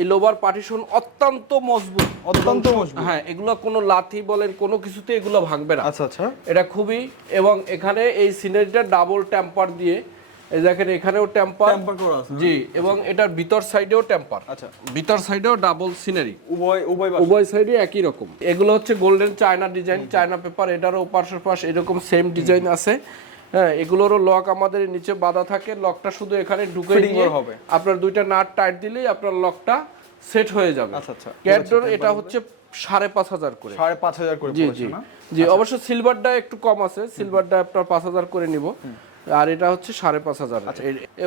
এই লোবার পার্টিশন অত্যন্ত মজবুত। অত্যন্ত মজবুত। হ্যাঁ এগুলো কোনো লাথি বলেন কোনো কিছুতে এগুলো ভাঙবে না। আচ্ছা আচ্ছা। এটা খুবই এবং এখানে এই সিনারিটা ডাবল টেম্পার দিয়ে এই দেখেন এখানেও টেম্পার টেম্পার করা আছে জি এবং এটার ভিতর সাইডেও টেম্পার আচ্ছা। ভিতর সাইডেও ডাবল সিনারি উভয় উভয় উভয় সাইডে একই রকম। এগুলো হচ্ছে golden China design China paper এটারও পাশ পাশ এরকম সেম ডিজাইন আছে। হ্যাঁ এগুলোরও লক আমাদের নিচে বাঁধা থাকে। লকটা শুধু এখানে ঢুকে হবে। আপনার দুইটা নাট টাইট দিলেই আপনার লকটা সেট হয়ে যাবে। আচ্ছা, আচ্ছা। ক্যাটডোর এটা হচ্ছে সাড়ে পাঁচ হাজার করে। সাড়ে পাঁচ হাজার করে জি জি জি অবশ্য সিলভারটা একটু কম আছে সিলভারটা আপনার পাঁচ হাজার করে নিব। আর এটা হচ্ছে সাড়ে পাঁচ হাজার।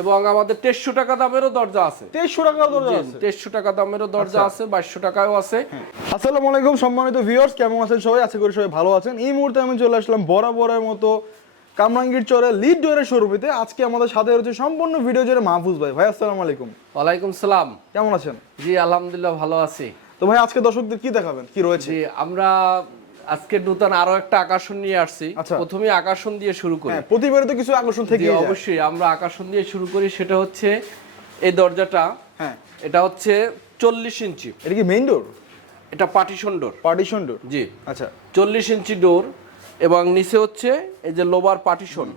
এবং আমাদের তেইশশো টাকা দামেরও দরজা আছে। তেইশশো টাকা দরজা আছে? তেইশশো টাকা দামেরও দরজা আছে বাইশশো টাকাও আছে। আসসালামু আলাইকুম সম্মানিত ভিউয়ার্স কেমন আছেন সবাই? আশা করি সবাই ভালো আছেন। এই মুহূর্তে আমি চলে আসলাম বরাবরের মতো কামরাঙ্গীর চরে লিড ডোরের শোরুমিতে আজকে আমাদের সাথে রয়েছে সম্পূর্ণ ভিডিও জুড়ে মাহফুজ ভাই। ভাই আসসালামু আলাইকুম। ওয়ালাইকুম সালাম। কেমন আছেন? জি আলহামদুলিল্লাহ ভালো আছি। তো ভাই আজকে দর্শকদের কি দেখাবেন? কি রয়েছে? জি আমরা আজকে নতুন আরও একটা আকর্ষণ নিয়ে আসছি। আচ্ছা। প্রথমে আকর্ষণ দিয়ে শুরু করি। হ্যাঁ প্রতিবারে তো কিছু আকর্ষণ থেকে অবশ্যই আমরা আকর্ষণ দিয়ে শুরু করি সেটা হচ্ছে এই দরজাটা। হ্যাঁ। এটা হচ্ছে চল্লিশ ইঞ্চি। এটা কি মেইন ডোর এটা পার্টিশন ডোর পার্টিশন ডোর জি। আচ্ছা। চল্লিশ ইঞ্চি ডোর এবং নিচে হচ্ছে এই যে লোবার পার্টিশন।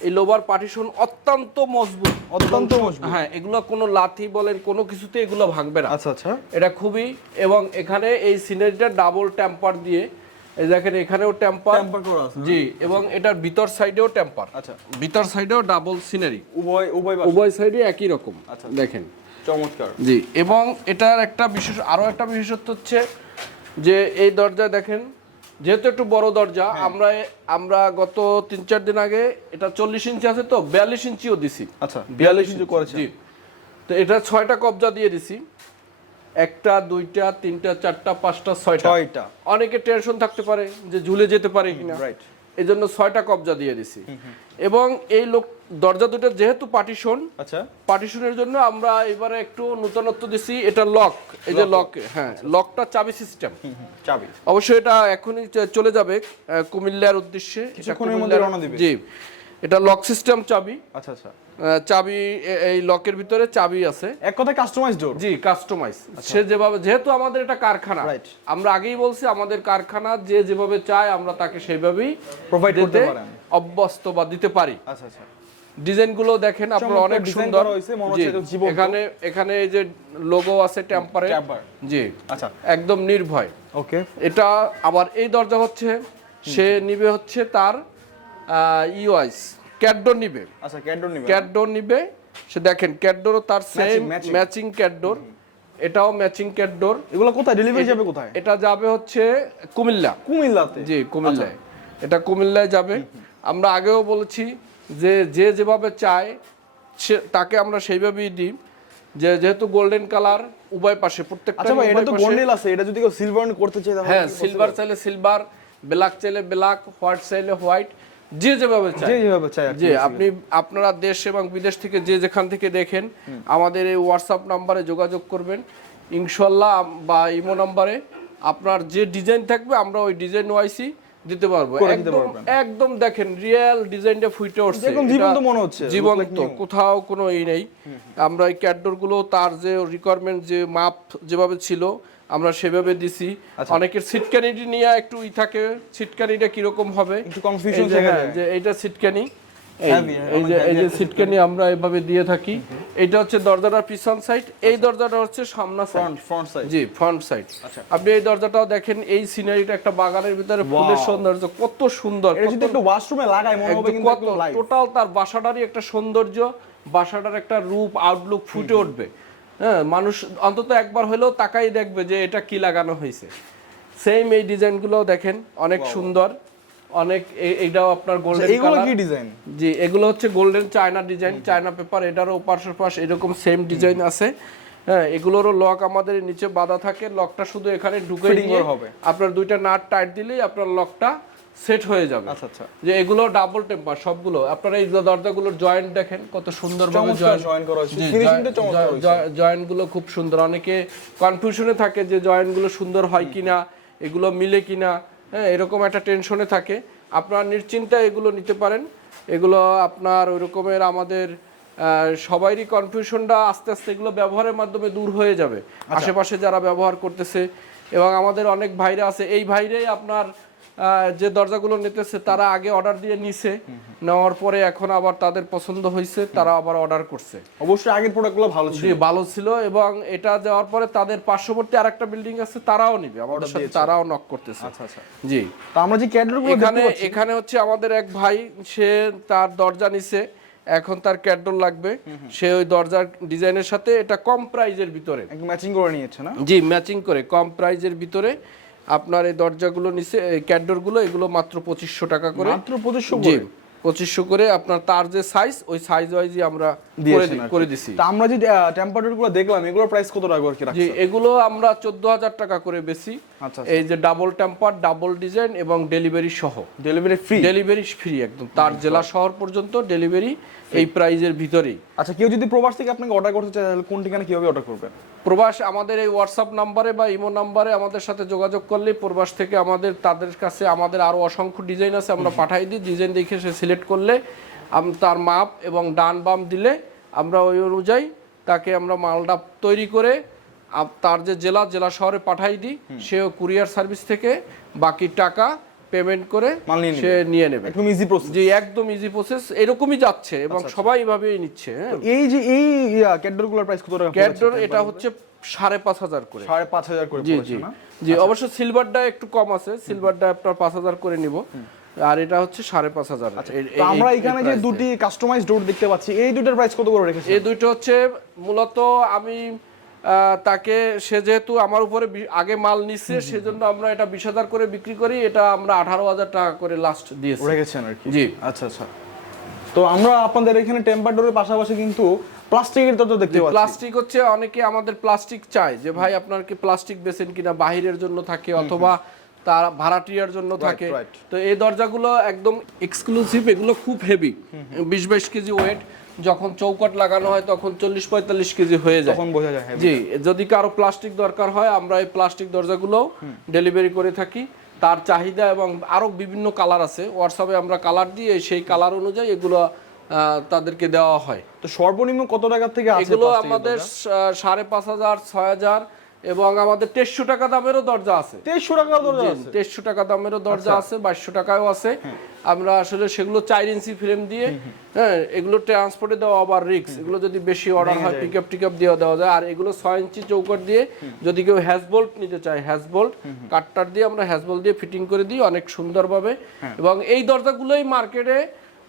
এই লোবার পার্টিশন অত্যন্ত মজবুত। অত্যন্ত মজবুত। হ্যাঁ এগুলো কোনো লাথি বলেন কোনো কিছুতে এগুলো ভাঙবে না। আচ্ছা আচ্ছা। এটা খুবই এবং এখানে এই সিনারিটা ডাবল টেম্পার দিয়ে এই দেখেন এখানেও টেম্পার টেম্পার করা আছে জি এবং এটার ভিতর সাইডেও টেম্পার আচ্ছা। ভিতর সাইডেও ডাবল সিনারি উভয় উভয় উভয় সাইডে একই রকম আচ্ছা। দেখেন। চমৎকার। জি এবং এটার একটা বিশেষ আরও একটা বিশেষত্ব হচ্ছে যে এই দরজা দেখেন যেহেতু একটু বড় দরজা হ্যাঁ। আমরা আমরা গত তিন চার দিন আগে এটা চল্লিশ ইঞ্চি আছে তো বিয়াল্লিশ ইঞ্চিও দিছি। আচ্ছা বিয়াল্লিশ ইঞ্চি করেছি তো এটা ছয়টা কবজা দিয়ে দিছি। একটা দুইটা তিনটা চারটা পাঁচটা ছয়টা। ছয়টা। অনেকে টেনশন থাকতে পারে যে ঝুলে যেতে পারে কিনা। রাইট এই জন্য ছয়টা কবজা দিয়ে দিছি। এবং এই লোক দরজা দুটো যেহেতু পার্টিশন আচ্ছা। পার্টিশনের জন্য আমরা এবারে একটু নতুনত্ব দিছি এটা লক এই যে লক হ্যাঁ লকটা চাবি সিস্টেম। চাবি। অবশ্যই এটা এখনই চলে যাবে কুমিল্লার উদ্দেশ্যে। এটা কিছুক্ষণের মধ্যে রওনা দিবে। জি। এটা লক সিস্টেম চাবি। আচ্ছা আচ্ছা। চাবি এই লকের ভিতরে চাবি আছে। এক কথায় কাস্টমাইজ ডোর জি কাস্টমাইজ সে যেভাবে যেহেতু আমাদের এটা কারখানা. আমরা আগেই বলছি আমাদের কারখানা যে যেভাবে চায় আমরা তাকে সেইভাবেই Provide করতে। অভ্যস্ত বা দিতে পারি। আচ্ছা আচ্ছা। ডিজাইনগুলো দেখেন আপনার অনেক সুন্দর। এখানে এখানে এই যে লোগো আছে টেম্পারে জি। আচ্ছা। একদম নির্ভয়। ওকে এটা আবার এই দরজা হচ্ছে সে নিবে হচ্ছে তার ইউআইস ক্যাডডোর নিবে। আচ্ছা ক্যান্ডোর নিবে। ক্যাডডোর নিবে। সে দেখেন ক্যাডডোরও তার সেম ম্যাচিং ক্যাডডোর। এটাও ম্যাচিং ক্যাডডোর। এগুলো কোথায়? ডেলিভারি যাবে কোথায়? এটা যাবে হচ্ছে কুমিল্লা। কুমিল্লাতে? জি কুমিল্লায়। এটা কুমিল্লায় যাবে। আমরা আগেও বলেছি যে যে যেভাবে চায় সে তাকে আমরা সেইভাবেই দিই। যে যেহেতু গোল্ডেন কালার উভয় পাশে প্রত্যেকটা আচ্ছা এটা তো আছে। এটা যদি কেউ সিলভার করতে চায় হ্যাঁ সিলভার চাইলে সিলভার ব্ল্যাক চাইলে ব্ল্যাক হোয়াইট চাইলে হোয়াইট যে যেভাবে যে চায় যেভাবে জি আপনি আপনারা দেশ এবং বিদেশ থেকে যে যেখান থেকে দেখেন আমাদের এই হোয়াটসঅ্যাপ নাম্বারে যোগাযোগ করবেন। ইনশাল্লাহ বা ইমো নাম্বারে আপনার যে ডিজাইন থাকবে আমরা ওই ডিজাইন ওয়াইসি দিতে পারব। একদম একদম দেখেন রিয়েল ডিজাইনটা ফুটে উঠছে। একদম জীবন্ত মনে হচ্ছে, জীবন্ত কোথাও কোনো ই নেই। আমরা এই ক্যাডডোরগুলো তার যে রিকোয়ারমেন্ট যে মাপ যেভাবে ছিল আমরা সেভাবে দিছি। আচ্ছা। অনেকের সিটকানিটি নিয়ে একটু ই থাকে সিটকানিটা কীরকম হবে? একটু যে থেকে হ্যাঁ। যে এইটা সিটকানি এই যে এই যে সিটকানি আমরা এভাবে দিয়ে থাকি। এটা হচ্ছে দরজাটার পিছন সাইড এই দরজাটা হচ্ছে সামনা ফ্রন্ট ফ্রন্ট সাইড জি ফ্রন্ট সাইড আচ্ছা। আপনি এই দরজাটাও দেখেন এই সিনারিটা একটা বাগানের ভিতরে ফুলের সৌন্দর্য কত সুন্দর এটা যদি একটু ওয়াশরুমে লাগাই মনে হবে কিন্তু টোটাল তার বাসাটারই একটা সৌন্দর্য বাসাটার একটা রূপ আউটলুক ফুটে উঠবে। হ্যাঁ মানুষ অন্তত একবার হলেও তাকাই দেখবে যে এটা কি লাগানো হয়েছে। সেম এই ডিজাইনগুলো দেখেন অনেক সুন্দর অনেক এ- এইটাও আপনার গোল্ডেন আচ্ছা, এগুলো কি ডিজাইন জি এগুলো হচ্ছে golden China design China paper এটারও পাশ পাশ এরকম সেম ডিজাইন আছে। হ্যাঁ এগুলোরও লক আমাদের নিচে বাঁধা থাকে লকটা শুধু এখানে ঢুকে দিয়ে হবে। আপনার দুইটা নাট টাইট দিলেই আপনার লকটা সেট হয়ে যাবে। আচ্ছা আচ্ছা। যে এগুলো ডাবল টেম্পার সবগুলো। আপনারা এই দরজাগুলোর জয়েন্ট দেখেন কত সুন্দরভাবে চমৎকার জয়েন করা হয়েছে। ফিনিশিংটা চমৎকার হয়েছে। জয়েন্টগুলো খুব সুন্দর। অনেকে কনফিউশনে থাকে যে জয়েন্টগুলো সুন্দর হয় কিনা এগুলো মিলে কিনা। হ্যাঁ এরকম একটা টেনশনে থাকে। আপনারা নিশ্চিন্তায় এগুলো নিতে পারেন। এগুলো আপনার ওই রকমের আমাদের সবারই কনফিউশনটা আস্তে আস্তে এগুলো ব্যবহারের মাধ্যমে দূর হয়ে যাবে। আশেপাশে যারা ব্যবহার করতেছে এবং আমাদের অনেক ভাইরা আছে এই ভাইরাই আপনার যে দরজাগুলো নিতেছে তারা আগে অর্ডার দিয়ে নিছে। নেওয়ার পরে এখন আবার তাদের পছন্দ হয়েছে তারা আবার অর্ডার করছে। অবশ্যই আগের প্রোডাক্টগুলো ভালো ছিল। ভালো ছিল এবং এটা দেওয়ার পরে তাদের পার্শ্ববর্তী আরেকটা বিল্ডিং আছে তারাও নিবে। আমাদের সাথে তারাও নক করতেছে। আচ্ছা আচ্ছা। জি। তো আমরা যে ক্যাটালগুলো এখানে এখানে হচ্ছে আমাদের এক ভাই সে তার দরজা নিছে। এখন তার ক্যাডল লাগবে। সে ওই দরজার ডিজাইনের সাথে এটা কম প্রাইজের ভিতরে। ম্যাচিং করে নিয়েছে না? জি ম্যাচিং করে কম প্রাইজের ভিতরে। আপনার এই দরজাগুলো নিচে ক্যাডোরগুলো এগুলো মাত্র পঁচিশশো টাকা করে। মাত্র পঁচিশশো জি করে? পঁচিশশো করে। আপনার তার যে সাইজ ওই সাইজ ওয়াইজ আমরা করে দিছি। তা আমরা যে টেম্পারেচারগুলো দেখলাম এগুলোর প্রাইস কত টাকা করে রাখছি এগুলো আমরা চোদ্দ হাজার টাকা করে বেশি। এই যে ডাবল টেম্পার ডাবল ডিজাইন এবং ডেলিভারি সহ। ডেলিভারি ফ্রি ডেলিভারি ফ্রি একদম। তার জেলা শহর পর্যন্ত ডেলিভারি এই প্রাইজের ভিতরেই। আচ্ছা কেউ যদি প্রবাস থেকে আপনাকে অর্ডার করতে চায় তাহলে কোন ঠিকানা কীভাবে অর্ডার করবেন? প্রবাস আমাদের এই হোয়াটসঅ্যাপ নাম্বারে বা ইমো নাম্বারে আমাদের সাথে যোগাযোগ করলে প্রবাস থেকে আমাদের তাদের কাছে আমাদের আরও অসংখ্য ডিজাইন আছে আমরা পাঠাই দিই। ডিজাইন দেখে সে সিলেক্ট করলে তার মাপ এবং ডান বাম দিলে আমরা ওই অনুযায়ী তাকে আমরা মালটা তৈরি করে তার যে জেলা জেলা শহরে পাঠাই দিই সেও কুরিয়ার সার্ভিস থেকে বাকি টাকা পেমেন্ট করে। সে নিয়ে নেবে। একদম ইজি প্রসেস জি একদম ইজি প্রসেস এরকমই যাচ্ছে এবং সবাই এভাবেই নিচ্ছে হ্যাঁ। এই যে এই ক্যাডরগুলোর প্রাইস কত টাকা ক্যাডর এটা হচ্ছে সাড়ে পাঁচ হাজার করে। সাড়ে পাঁচ হাজার করে জি জি। জি অবশ্য সিলভারটা একটু কম আছে সিলভারটা আপনার পাঁচ হাজার করে নিব। আর এটা হচ্ছে সাড়ে পাঁচ হাজার। আমরা এখানে যে দুটি কাস্টমাইজ ডোর দেখতে পাচ্ছি এই দুটোর প্রাইস কত করে রেখেছে এই দুইটা হচ্ছে মূলত আমি তাকে সে যেহেতু আমার উপরে আগে মাল নিচ্ছে সেজন্য আমরা এটা বিশ হাজার করে বিক্রি করি এটা আমরা আঠারো হাজার টাকা করে লাস্ট দিয়েছি। রেখেছেন আর কি? জি। আচ্ছা আচ্ছা। তো আমরা আপনাদের এখানে টেম্পার ডোরের পাশাপাশি কিন্তু প্লাস্টিকের তো দেখতে পাচ্ছি। প্লাস্টিক হচ্ছে অনেকে আমাদের প্লাস্টিক চায় যে ভাই আপনার কি প্লাস্টিক বেছেন কিনা? বাহিরের জন্য থাকে অথবা তার ভাড়াটিয়ার জন্য থাকে। তো এই দরজাগুলো একদম এক্সক্লুসিভ এগুলো খুব হেভি বিশ বাইশ কেজি ওয়েট যখন চৌকট লাগানো হয় তখন চল্লিশ পঁয়তাল্লিশ কেজি হয়ে যায়। তখন বোঝা যায় জি যদি কারও প্লাস্টিক দরকার হয় আমরা এই প্লাস্টিক দরজাগুলো ডেলিভারি করে থাকি। তার চাহিদা এবং আরও বিভিন্ন কালার আছে। হোয়াটসঅ্যাপে আমরা কালার দিয়ে সেই কালার অনুযায়ী এগুলো তাদেরকে দেওয়া হয়। তো সর্বনিম্ন কত টাকা থেকে এগুলো আমাদের সাড়ে পাঁচ হাজার ছয় হাজার এবং আমাদের তেইশশো টাকা দামেরও দরজা আছে। তেইশশো টাকার দরজা আছে? আচ্ছা। তেইশশো টাকা দামেরও দরজা আছে বাইশশো টাকাও আছে। আমরা আসলে সেগুলো চার ইঞ্চি ফ্রেম দিয়ে হ্যাঁ এগুলো ট্রান্সপোর্টে দেওয়া আবার রিক্স এগুলো যদি বেশি অর্ডার হয় পিক আপ টিক আপ দিয়ে দেওয়া যায়। আর এগুলো ছয় ইঞ্চি চৌকট দিয়ে যদি কেউ হ্যাজবোল্ট নিতে চায় হ্যাজবোল্ট কাটটার দিয়ে আমরা হ্যাজবোল্ট দিয়ে ফিটিং করে দিই অনেক সুন্দরভাবে। হ্যাঁ। এবং এই দরজাগুলোই মার্কেটে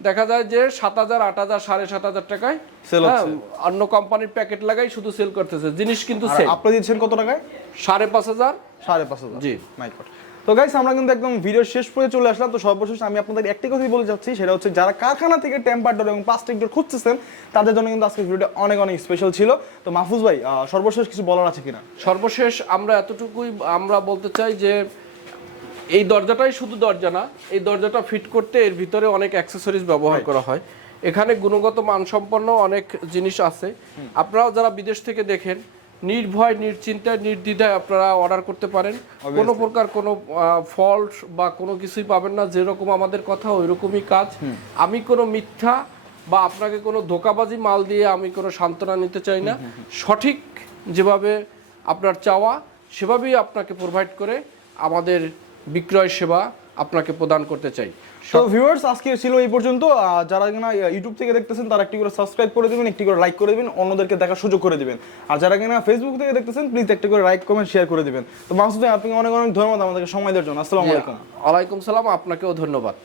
দেখা যায় যে সাত হাজার আট হাজার সাড়ে সাত হাজার টাকায় হ্যাঁ, অন্য কোম্পানির প্যাকেট লাগাই শুধু সেল করতেছে। জিনিস কিন্তু আপনি দিচ্ছেন কত টাকায়? সাড়ে পাঁচ হাজার। সাড়ে পাঁচ হাজার। জি। মাই গড তো গাইস আমরা কিন্তু একদম ভিডিও শেষ পর্যন্ত চলে আসলাম। তো সর্বশেষ আমি আপনাদের একটি কথাই বলে যাচ্ছি সেটা হচ্ছে যারা কারখানা থেকে টেম্পার ডোর এবং প্লাস্টিক ডোর খুঁজতেছেন তাদের জন্য কিন্তু আজকে ভিডিওটা অনেক অনেক স্পেশাল ছিল। তো মাহফুজ ভাই সর্বশেষ কিছু বলার আছে কিনা? সর্বশেষ আমরা এতটুকুই আমরা বলতে চাই যে এই দরজাটাই শুধু দরজা না এই দরজাটা ফিট করতে এর ভিতরে অনেক অ্যাক্সেসরিজ ব্যবহার করা হয়। এখানে গুণগত মানসম্পন্ন অনেক জিনিস আছে। আপনারাও যারা বিদেশ থেকে দেখেন নির্ভয় নিশ্চিন্তায় নির্দ্বিধায় আপনারা অর্ডার করতে পারেন। কোনো প্রকার কোনো ফল্ট বা কোনো কিছুই পাবেন না যেরকম আমাদের কথা ওই রকমই কাজ আমি কোনো মিথ্যা বা আপনাকে কোনো ধোকাবাজি মাল দিয়ে আমি কোনো সান্ত্বনা নিতে চাই না। সঠিক যেভাবে আপনার চাওয়া সেভাবেই আপনাকে প্রোভাইড করে আমাদের বিক্রয় সেবা আপনাকে প্রদান করতে চাই। তো ভিউয়ার্স আজকে ছিল এই পর্যন্ত। যারা কিনা ইউটিউব থেকে দেখতেছেন তারা একটি করে সাবস্ক্রাইব করে দিবেন একটি করে লাইক করে দিবেন অন্যদেরকে দেখার সুযোগ করে দেবেন। আর যারা কিনা ফেসবুক থেকে দেখতেছেন প্লিজ একটি করে লাইক কমেন্ট শেয়ার করে দিবেন। তো মাসুদ আপনাকে অনেক অনেক ধন্যবাদ আমাদেরকে সময় দেওয়ার জন্য। আসসালামু আলাইকুম। ওয়ালাইকুম সালাম আপনাকেও ধন্যবাদ।